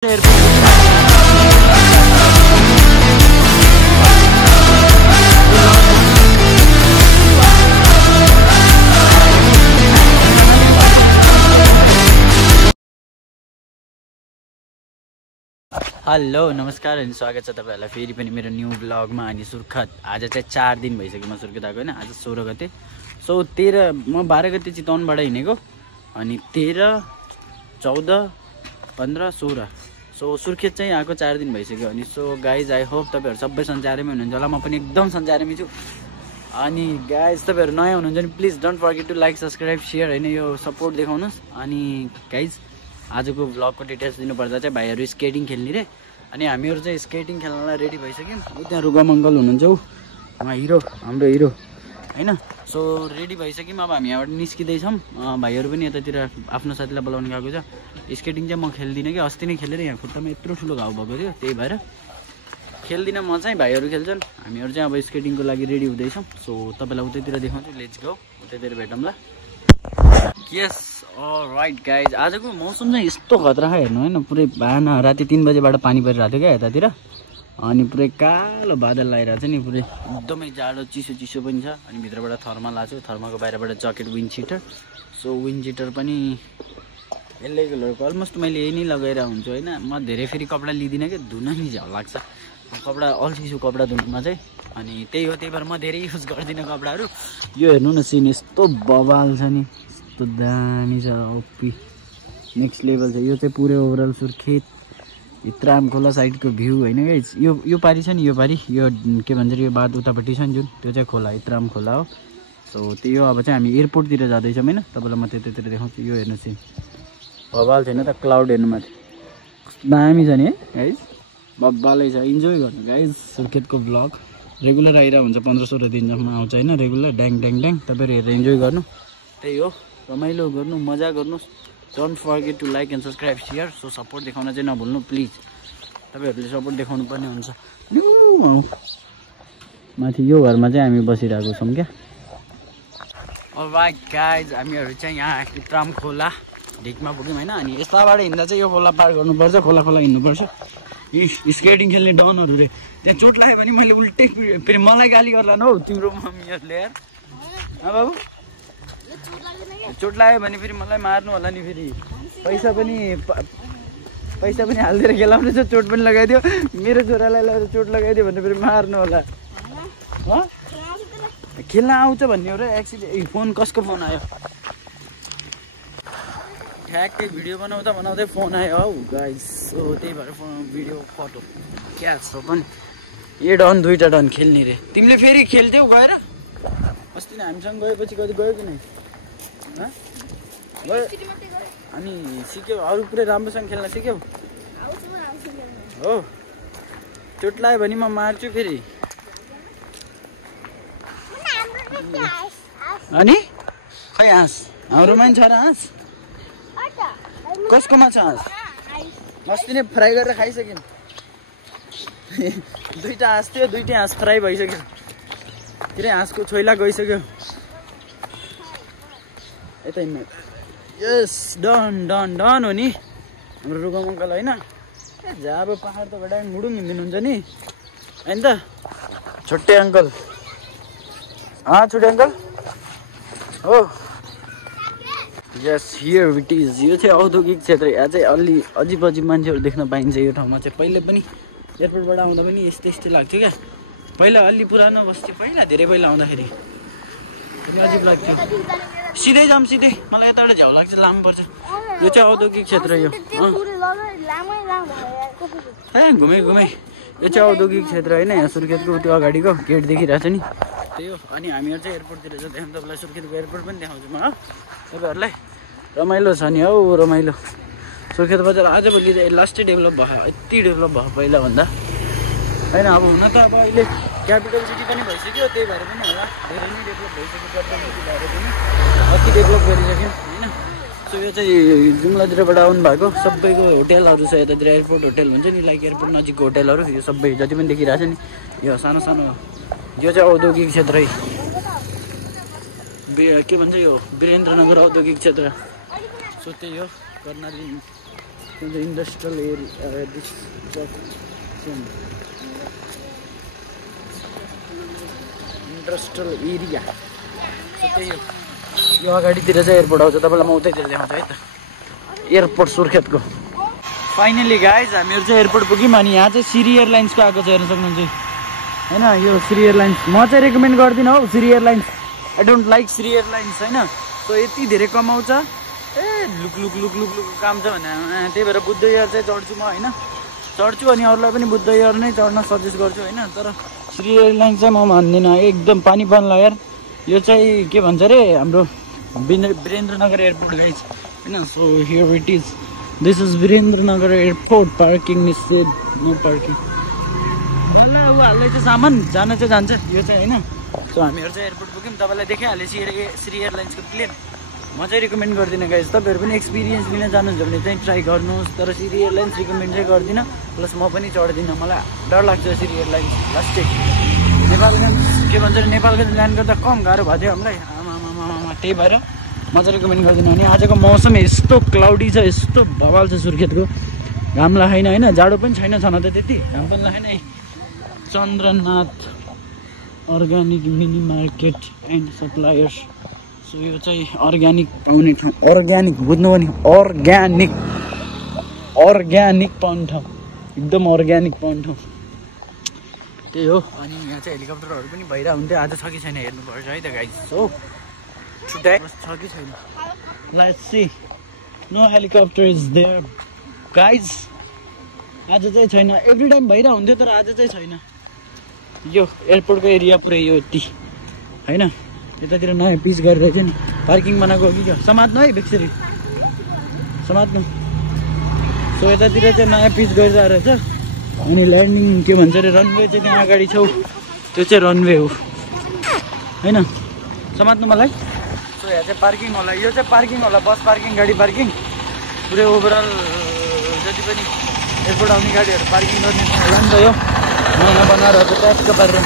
Hello नमस्कार अनि स्वागत छ तपाईहरुलाई फेरि पनि मेरो न्यू ब्लगमा। अनि सुर्खेत आज चाहिँ 4 दिन भइसक्यो म सुर्खेत आएको हैन। आज 16 गते, सो 13 म 12 गते चितवनबाट हिँडेको, अनि 13 14 15 16 सो सुर्खेत चाहिँ आएको 4 दिन भइसक्यो। अनि सो गाइज आई होप तपाईहरु सबै सन्चारैमा हुनुहुन्छ होला, म पनि एकदम सन्चारैमै छु। अनि गाइज तपाईहरु नयाँ हुनुहुन्छ भने please don't forget to like subscribe share हैन, यो सपोर्ट देखाउनुस्। अनि गाइज आजको ब्लगको डिटेल्स दिनुपर्दा चाहिँ भाइहरु स्केटिङ खेल्ने रे, अनि हामीहरु चाहिँ स्केटिङ खेल्नलाई रेडी भइसक्यौँ। त्यहाँ रुगम अंकल हुनुहुन्छ, उहाँ हिरो, हाम्रो हिरो हैन। सो रेडी भइसक्यौँ, अब हामी यहाँबाट निस्किँदै छौँ। भाइहरु पनि यतातिर आफ्नो साथीलाई बोलाउन गएको छ। स्केटिङ चाहिँ म खेल्दिनँ कि, अस्ति नै खेलेर यहाँ खुट्टामा यत्रो ठुलो घाउ भएको थियो, त्यही भएर खेल्दिनँ म चाहिँ, भाइहरु खेल्छन्। हामीहरु चाहिँ अब स्केटिङको लागि रेडी हुँदैछौँ। सो तपाईलाई उतैतिर देखाउँछु, लेट्स गो, उतैतिर भेटौँला। यस अलराइट गाइज, आजको मौसम चाहिँ यस्तो खतरा हेर्नु हैन, पुरै बिहान राति 3 बजेबाट पानी परिरहेको थियो क्या यतातिर, अनि पुरै कालो बादल लागिरहेको छ नि, पुरै एकदमै जाडो चिसो चिसो पनि छ। अनि भित्रबाट थर्मल आएको छ, थर्मलको बाहिरबाट jacket wind cheater. So wind cheater पनि यसले कलरको अलमोस्ट मैले यही नै लगाएर हुन्छु हैन। म धेरै फेरि कपडा लिदिनँ कि, धुन नि झ्याउ लाग्छ कपडा, अल्छी छु कपडा धुनुमा चाहिँ। अनि त्यही हो, त्यही भएर म धेरै युज गर्दिनँ कपडाहरू। यो हेर्नु न सिन यस्तो बवाल छ नि, यस्तो दामी छ, ओपी नेक्स्ट लेभल छ। यो चाहिँ पुरै ओभरअल सुर्खेत इत्राम खोला साइडको भ्यू हैन गाइस। यो पारी छ नि, यो पारी यो के भन्छ यो बाद उतापट्टि छ नि जुन, त्यो चाहिँ खोला इत्राम खोला हो। सो त्यो अब चाहिँ हामी एयरपोर्टतिर जाँदैछौँ हैन, तपाईँलाई म त्यतातिर देखाउँछु। यो हेर्नुहोस् नि बवाल छैन त, क्लाउड हेर्नु माथि दामी छ नि है गाइस, बब्बालै छ। इन्जोय गर्नु गाइस, सुर्खेतको ब्लग रेगुलर आइरहेको हुन्छ, 15-16 दिनसम्म आउँछ हैन रेगुलर, ड्याङ ड्याङ ड्याङ। तपाईँहरू हेरेर इन्जोय गर्नु, त्यही हो, रमाइलो गर्नु, मजा गर्नुहोस्। Don't forget to like and subscribe share. So support देखाउन चाहिँ नभुल्नु प्लिज, तपाईँहरूले सपोर्ट देखाउनु पर्ने हुन्छ। माथि यो घरमा चाहिँ हामी बसिरहेको छौँ क्या। अलराइट गाइज, हामीहरू चाहिँ यहाँ इत्राम खोला ढिकमा पुग्यौँ होइन। अनि यताबाट हिँड्दा चाहिँ यो खोला पार गर्नुपर्छ, खोला खोला हिँड्नुपर्छ। स्केटिङ खेल्ने डनहरू रे, त्यहाँ चोट लाग्यो भने मैले उल्टै फेरि मलाई गाली गर्ला न हौ तिम्रो मम्मीहरूले यार। बाबु चोट लाग्यो भने फेरि मलाई मार्नु होला नि, फेरि पैसा पनि हालिदिएर खेलाउने छ, चोट पनि लगाइदियो, मेरो छोरालाई लगेर चोट लगाइदियो भने फेरि मार्नु होला। खेल्न आउँछ भन्ने हो र एक्सिडेन्ट। फोन कसको फोन आयो, ठ्याक्कै भिडियो बनाउँदै फोन आयो हौ गाइस। सो त्यही भएर फोन भिडियो फोटो क्या छ पनि। ए डन, 2टा डन खेल्ने रे। तिमीले फेरि खेल्थ्यौ गएर अस्ति नै हामीसँग गएपछि, कति गयो कि नै गयो? अनि सिक्यौ, अरू पुरै राम्रोसँग खेल्न सिक्यौ हो? चोट लाग्यो भने म मार्छु फेरि। अनि खै हाँस हाम्रोमा नि छ र हाँस? कसकोमा छ हाँस? अस्ति नै फ्राई गरेर खाइसक्यौँ। 2टा हाँस थियो, 2टै हाँस फ्राई भइसक्यो, फेरि हाँसको छोइला गइसक्यो यतै। यस डन डन डन हो नि हाम्रो रुगम अङ्कल होइन। ए जाब पहाड त बडा मुडुङ हिँड्नुहुन्छ नि होइन त, छोटे अङ्कल। छोटे अङ्कल हो। यस हियर इट इज। यो चाहिँ औद्योगिक क्षेत्र, यहाँ चाहिँ अलि अजिब अजिब मान्छेहरू देख्न पाइन्छ यो ठाउँमा चाहिँ। पहिले पनि एयरपोर्टबाट आउँदा पनि यस्तै लाग्थ्यो क्या, पहिला अलि पुरानो बस्थ्यो, पहिला धेरै पहिला आउँदाखेरि अजिब लाग्थ्यो। सिधै जाऊँ सिधै, मलाई यताबाट झ्याउ लाग्छ, लामो पर्छ। यो चाहिँ औद्योगिक क्षेत्र, यो घुमे यो चाहिँ औद्योगिक क्षेत्र होइन। यहाँ सुर्खेतको त्यो अगाडिको गेट देखिरहेको छ नि, त्यही हो। अनि हामीहरू चाहिँ एयरपोर्टतिर चाहिँ देखाउँ, तपाईँलाई सुर्खेतको एयरपोर्ट पनि देखाउँछु म तपाईँहरूलाई। रमाइलो छ नि हौ, रमाइलो। सुर्खेत बजार आजभोलि चाहिँ लास्टै डेभलप भयो, यति डेभलप भयो पहिलाभन्दा होइन। अब हुन त अब अहिले क्यापिटल सिटी पनि भइसक्यो, त्यही भएर पनि होला, धेरै नै डेभलप भइसक्यो क्यापिटल सिटी भएर पनि, अति डेभलप गरिसक्यौँ होइन। सो यो चाहिँ जुम्लातिरबाट आउनु भएको सबैको होटेलहरू छ यतातिर, एयरपोर्ट होटेल हुन्छ नि, लाइक एयरपोर्ट नजिकको होटेलहरू, यो सबै जति पनि देखिरहेको छ नि, यो सानो सानो, यो चाहिँ औद्योगिक क्षेत्रै के भन्छ, यो वीरेन्द्रनगर औद्योगिक क्षेत्र। सो त्यही हो Karnali industrial area industrial area त्यही हो। यो अगाडितिर चाहिँ एयरपोर्ट आउँछ, तपाईँलाई म उतैतिर देखाउँछु है त, एयरपोर्ट सुर्खेतको। फाइनली गाइज हामीहरू चाहिँ एयरपोर्ट पुग्यौँ अनि यहाँ चाहिँ श्री एयरलाइन्सको आएको छ, हेर्न सक्नुहुन्छ होइन। यो श्री एयरलाइन्स म चाहिँ रेकमेन्ड गर्दिनँ हौ Shri airlines, I don't like Shri airlines होइन। सो यति धेरै कमाउँछ, look look look look look काम छ भने त्यही भएर बुद्ध एयर चाहिँ चढ्छु म होइन, चढ्छु अनि अरूलाई पनि बुद्ध एयर नै चढ्न सजेस्ट गर्छु होइन। तर श्री एयरलाइन्स चाहिँ म मान्दिनँ, एकदम पानी पर्ला यार। यो चाहिँ के भन्छ अरे हाम्रो वीरेन्द्रनगर एयरपोर्ट गाइज होइन। So here it is, this is Birendranagar airport, parking निषेध, नो पार्किङ। ऊ हाल्दै चाहिँ सामान जान चाहिँ जान्छ यो चाहिँ होइन। सो हामीहरू चाहिँ एयरपोर्ट पुग्यौँ, तपाईँलाई देखाइहालेँ श्री एयरलाइन्सको प्लेन। म चाहिँ रिकमेन्ड गर्दिनँ गाइज, तपाईँहरू पनि एक्सपिरियन्स लिन जानुहुन्छ भने चाहिँ ट्राई गर्नुहोस्, तर श्री एयरलाइन्स रिकमेन्ड चाहिँ गर्दिनँ। प्लस म पनि चढ्दिनँ, मलाई डर लाग्छ श्री एयरलाइन्स। लास्टै नेपालगञ्ज के भन्छ अरे नेपालगञ्ज ल्यान्ड गर्दा कम गाह्रो भएको थियो हामीलाई, आमामामा, त्यही भएर म चाहिँ रिकमेन्ड गर्दिनँ। अनि आजको मौसम यस्तो क्लाउडी छ, यस्तो बवाल छ सुर्खेतको, घाम लागेन होइन, जाडो पनि छैन छन त त्यति, घाम पनि लागेन। Chandranath organic mini market and suppliers. So यो चाहिँ अर्ग्यानिक पाउने ठाउँ, अर्ग्यानिक बुझ्नुभयो नि, अर्ग्यानिक अर्ग्यानिक पाउने ठाउँ, एकदम अर्ग्यानिक पाउने ठाउँ त्यही हो। अनि यहाँ चाहिँ हेलिकप्टरहरू पनि भइरहेको हुन्थ्यो, आज छ कि छैन हेर्नुपर्छ है त गाइज। सो टुडे छ कि छैन, let's see. No helicopter is there guys, आज चाहिँ छैन। एभ्री टाइम भइरहेको हुन्थ्यो तर आज चाहिँ छैन। यो एयरपोर्टको एरिया पुरै यो यति होइन, यतातिर नयाँ पिच गरिरहेको थियो नि, पार्किङ बनाएको हो कि क्या, समात्नु है बेक्सरी समात्नु। सो यतातिर चाहिँ नयाँ पिच गरिरहेको रहेछ। अनि ल्यान्डिङ के भन्छ अरे रनवे चाहिँ त्यहाँ अगाडि छौ, त्यो चाहिँ रनवे हो होइन, समात्नु मलाई। सो यहाँ चाहिँ पार्किङ होला, यो चाहिँ पार्किङ होला, बस पार्किङ, गाडी पार्किङ, पुरै ओभरअल जति पनि एयरपोर्ट आउने गाडीहरू पार्किङ गर्ने होला नि त। यो नयाँ बनाएर ट्याक्क पारेर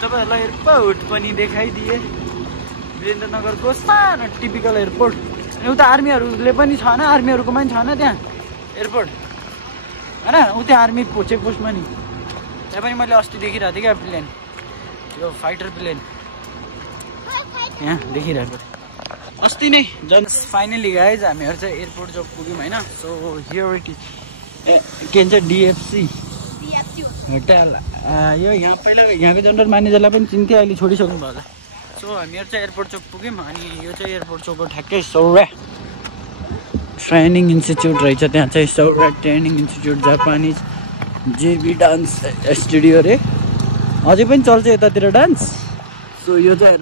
तपाईँहरूलाई एयरपोर्ट पनि देखाइदिए, वीरेन्द्रनगरको सानो टिपिकल एयरपोर्ट। उता आर्मीहरूले पनि छैन, आर्मीहरूकोमा पनि छैन त्यहाँ एयरपोर्ट होइन, उता आर्मी चेकपोस्टमा नि, त्यहाँ पनि मैले अस्ति देखिरहेको थिएँ क्या प्लेन, यो फाइटर प्लेन यहाँ देखिरहेको अस्ति नै जन। फाइनली गाइज हामीहरू चाहिँ एयरपोर्ट जो पुग्यौँ होइन। सो हियर इट इज के भन्छ डिएफसी होटल। यो यहाँ पहिला यहाँको जनरल म्यानेजरलाई पनि चिन्थ्यो, अहिले छोडिसक्नु भयो होला। सो हामीहरू चाहिँ एयरपोर्ट चोक पुग्यौँ अनि यो चाहिँ एयरपोर्ट चोकको ठ्याक्कै सौर्य ट्रेनिङ इन्स्टिच्युट रहेछ, त्यहाँ चाहिँ Saurya training institute Japanese JB dance studio अरे, अझै पनि चल्छ यतातिर डान्स। सो यो चाहिँ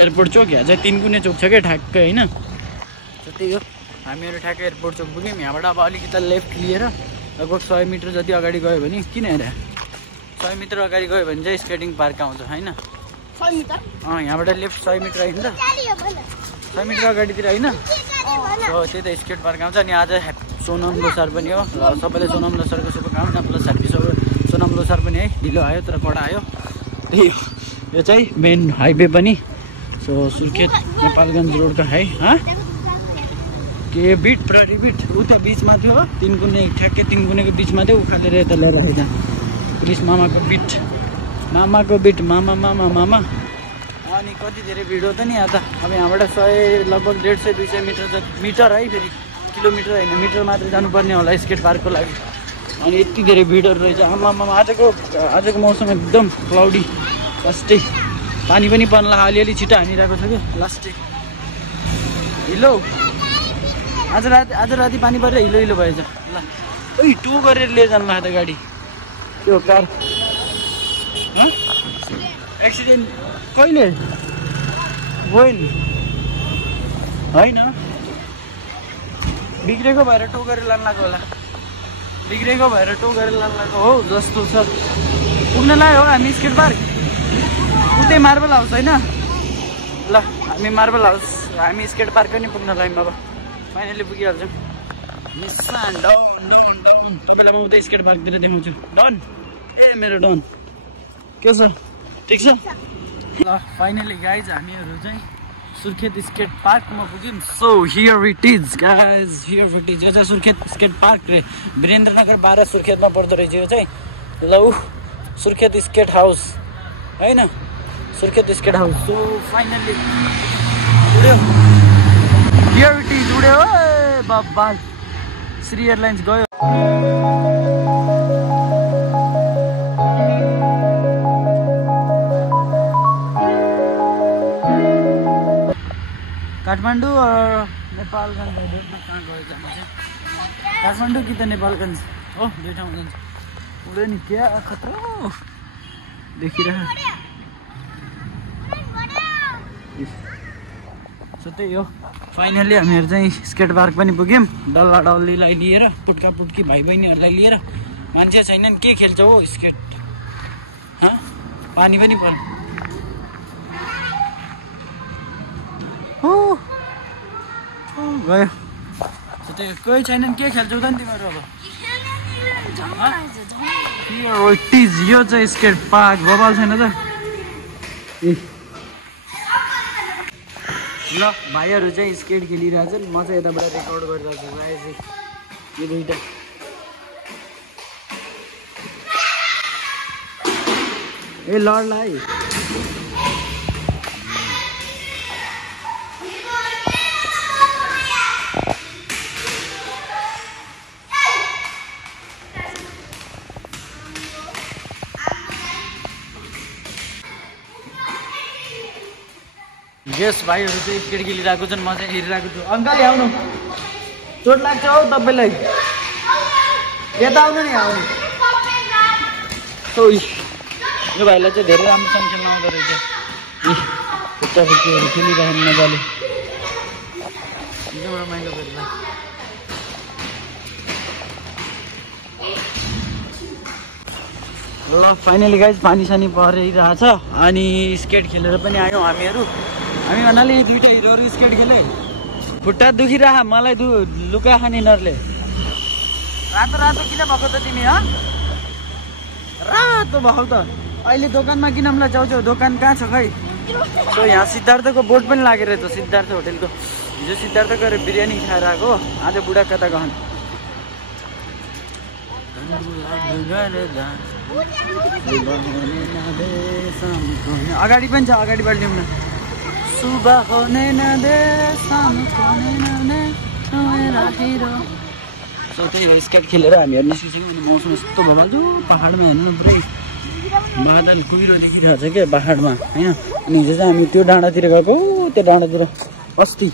एयरपोर्ट चोक, यहाँ चाहिँ तिनकुने चोक छ क्या ठ्याक्कै होइन। सो त्यही हो, हामीहरू ठ्याक्कै एयरपोर्ट चोक पुग्यौँ। यहाँबाट अब अलिकति लेफ्ट लिएर लगभग 100 मिटर जति अगाडि गयो भने, किन हेर 100 मिटर अगाडि गयो भने चाहिँ स्केटिङ पार्क आउँछ होइन। यहाँबाट लेफ्ट 100 मिटर होइन त, 100 मिटर अगाडितिर होइन। त्यही त स्केट पार्क आउँछ। अनि आज सोनम लोसार पनि हो, सबैले सोनम लोसारको शुभकामना, प्लस ह्याप्पी सोनम लोसार पनि है, ढिलो आयो तर कडा आयो। त्यही यो चाहिँ मेन हाइवे पनि। सो सुर्खेत नेपालगञ्ज रोडको है के बिट प्रहरी बिट उता बिचमा थियो, तिनकुने ठ्याक्कै तिनकुनेको बिचमा थियो, उखालेर यता ल्याएर आइदा पुलिस मामाको बिट, मामाको बिट, मामा मामा मामा। अनि कति धेरै भिड हो त नि यहाँ त। अब यहाँबाट 100 लगभग 150-200 मिटर है, फेरि किलोमिटर होइन मिटर मात्रै जानुपर्ने होला स्केट पार्कको लागि। अनि यति धेरै भिडहरू रहेछ आमामा। आजको मौसम एकदम क्लाउडी, लास्टै पानी पनि पर्ला, अलिअलि छिटो हानिरहेको छ क्या लास्टै हिलो। आज राति पानी परेर हिलो हिलो भएछ ल। ओइ टो गरेर लिएर जानु लाग्यो त गाडी, त्यो कार एक्सिडेन्ट कहिले होइन बिग्रेको भएर टो गरेर लानु लाग्यो होला, बिग्रेको भएर टो गरेर लानु लाग्यो हो जस्तो छ। पुग्न लाग्यो हो हामी स्केट पार्क, उतै मार्बल हाउस होइन ल, हामी मार्बल हाउस हामी स्केट पार्क पनि पुग्न लाग्यौँ। अब फाइनली पुगिहाल्छौँ। मिसान डाउन डाउन डाउन, तपाईँलाई म उतै स्केट पार्कतिर देखाउँछु। डन ए मेरो डन के छ, ठिक छ ल। फाइनली गाइज हामीहरू चाहिँ सुर्खेत स्केट पार्कमा पुग्यौँ। So here it is guys, here it is. यो चाहिँ सुर्खेत स्केट पार्क रे वीरेन्द्रनगर 12 सुर्खेतमा पर्दो रहेछ यो चाहिँ। ल सुर्खेत स्केट हाउस हैन, Surkhet skate house. So finally उड्यो, हियर इट इज, उड्यो बाबा। श्री एयरलाइन्स गयो। काठमाडौँ और नेपालगञ्ज कहाँ गयो जानु चाहिँ? काठमाडौँ कि त नेपालगञ्ज हो, दुई ठाउँमा जान्छ। उड्यो नि, क्या खतरा देखिरह। सो त्यही हो, फाइनली हामीहरू चाहिँ स्केट पार्क पनि पुग्यौँ। डल्ला डल्लीलाई लिएर, पुट्का पुट्की भाइ बहिनीहरूलाई लिएर। मान्छे छैनन्, के खेल्छ हो स्केट? पानी पनि पर्यो। गयो। त्यही कोही छैनन्, के खेल्छौ त नि तिमीहरू अब? यो चाहिँ स्केट पार्क बबाल छैन त? ल भाइहरू चाहिँ स्केट खेलिरहेछन्, म चाहिँ यताबाट रेकर्ड गरिरहेको छु। यो दुईटा ए लड्ला है। यस भाइहरू चाहिँ स्केट खेलिरहेको छन्, म चाहिँ हेरिरहेको छु। अङ्कल आउनु, चोट लाग्छ हौ तपाईँलाई, यता आउनु नि आउनु। यो भाइलाई चाहिँ धेरै राम्रोसँग खेल्न आउँदो रहेछ। खुट्टा खुट्टीहरू खेलिरहेको मजाले, एकदम रमाइलो गरेर। ल फाइनली गाइज पानी सानी परिरहेछ अनि स्केट खेलेर पनि आयौँ हामीहरू। हामी भन्नाले यो दुइटा हिरोहरू स्केट खेले, खुट्टा दुखिरह मलाई लुका खाने यिनीहरूले। रातो रातो किन भएको त तिमी? रातो भएको त अहिले दोकानमा किन मलाई च्याउछौ? दोकान कहाँ छ खै? सो यहाँ सिद्धार्थको बोर्ड पनि लागेर छ, सिद्धार्थ होटेलको। हिजो सिद्धार्थ गएर बिरयानी खाएर आएको, आज बुढा कता गहन। अगाडि पनि छ, अगाडि बढ्यौँ न। सुबह होने नदे शाम होने नदे मेरा हिरो। सो त्यही हो, स्केट खेलेर हामीहरू निस्किन्छौँ। अनि मौसम यस्तो भइहाल्छ पाहाडमा, हेर्नु पुरै बादल कुहिरो देखिरहेको छ क्या पाहाडमा होइन। अनि हिजो चाहिँ हामी त्यो डाँडातिर गएको, त्यो डाँडातिर अस्ति